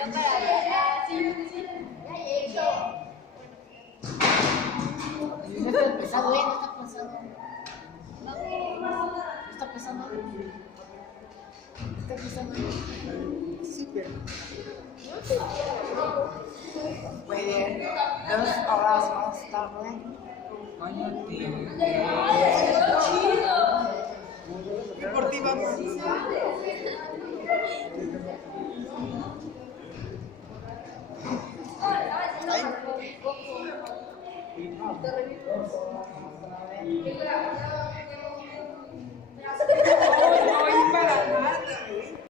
No está pesado, no está pesado. No está pesado. Está pesado. Sí, pero. Puede 2 horas más tarde. Deportiva. Ay.